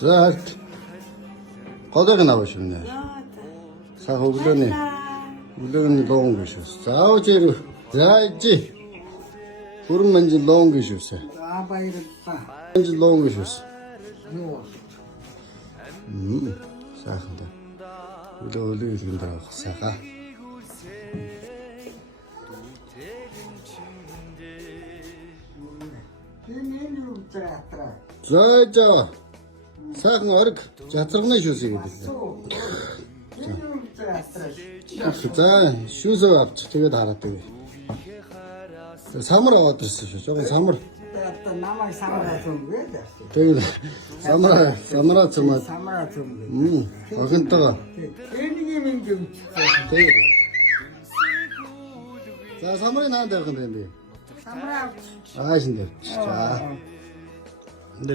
За годыг навашна. Саа өглөөний лонг биш. Заавч ирв. Зайжи. Хүрэн манжи лонг биш үсэ. Баярлалаа. Манжи лонг биш үсэ. Юу. Сайхан да. Өглөө хэлгэн дээр сайхан. За. Сайхан орг затрагны шүүсийг хэлээ. За шүүсөө авч тэгээд хараад байв. Самар аваад ирсэн шүү. Жогон самар. Намайг самараа зүмгээ. Тэгээд самараа цумаа. Самараа зүмгээ. Охинтойгоо. Энийг юм юм. Тэгээд. За самарын хаан дээр гэнэ би. Самараа. Аашин дээр. За. Энд